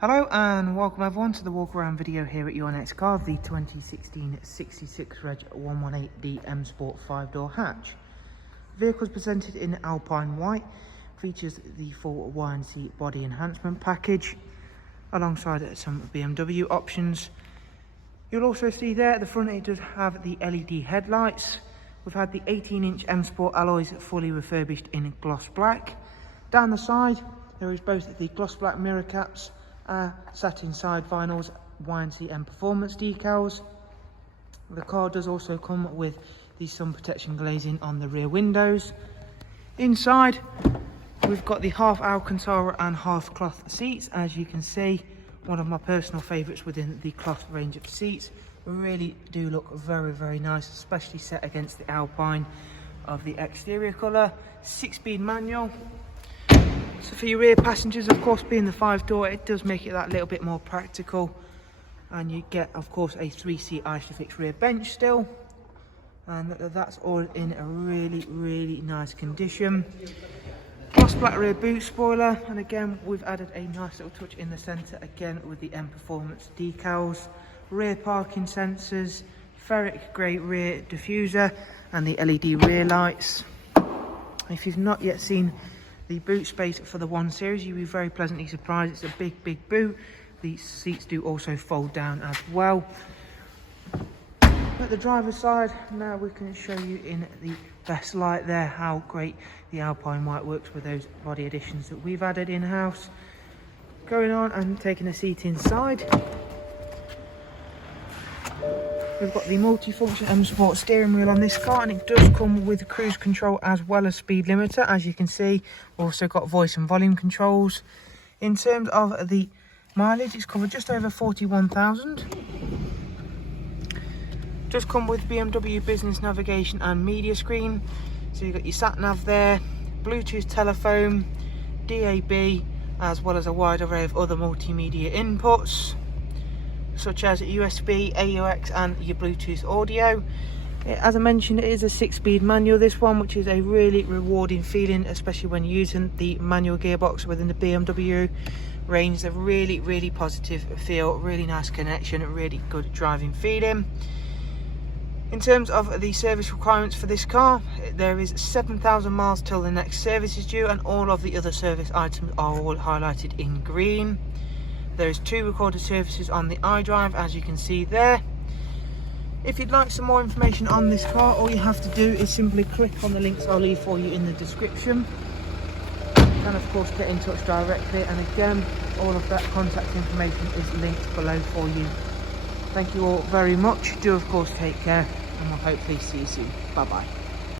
Hello and welcome everyone to the walk around video here at YNC Car, the 2016 66 Reg 118D M Sport 5-door hatch. The vehicle is presented in Alpine White, features the full YNC body enhancement package alongside some BMW options. You'll also see there at the front it does have the LED headlights. We've had the 18-inch M Sport alloys fully refurbished in gloss black. Down the side there is both the gloss black mirror caps, satin side vinyls, YNC Mperformance decals. The car does also come with the sun protection glazing on the rear windows. Inside we've got the half Alcantara and half cloth seats. As you can see, one of my personal favourites within the cloth range of seats. Really do look very nice, especially set against the Alpine of the exterior colour. 6-speed manual. So for your rear passengers, of course, being the 5-door, it does make it that little bit more practical. And you get, of course, a 3-seat Isofix rear bench still. And that's all in a really nice condition. Gloss black rear boot spoiler. And again, we've added a nice little touch in the centre, again with the Mperformance decals. Rear parking sensors, ferric grey rear diffuser, and the LED rear lights. If you've not yet seen the boot space for the 1 Series, you'll be very pleasantly surprised. It's a big boot. The seats do also fold down as well. At the driver's side, now we can show you in the best light there how great the Alpine White works with those body additions that we've added in-house. Going on and taking a seat inside, we've got the multi-function M Sport steering wheel on this car, and it does come with cruise control as well as speed limiter. As you can see, we've also got voice and volume controls. In terms of the mileage, it's covered just over 41,000. Does come with BMW business navigation and media screen. So you've got your sat nav there, Bluetooth telephone, DAB, as well as a wide array of other multimedia inputs, such as USB, AUX and your Bluetooth audio. As I mentioned, it is a 6-speed manual, this one, which is a really rewarding feeling, especially when using the manual gearbox within the BMW range. A really positive feel, really nice connection, really good driving feeling. In terms of the service requirements for this car, there is 7,000 miles till the next service is due, and all of the other service items are all highlighted in green. There's 2 recorded services on the iDrive, as you can see there. If you'd like some more information on this car, all you have to do is simply click on the links I'll leave for you in the description. You can of course get in touch directly, and again, all of that contact information is linked below for you. Thank you all very much. Do of course take care, and we'll hopefully see you soon. Bye bye.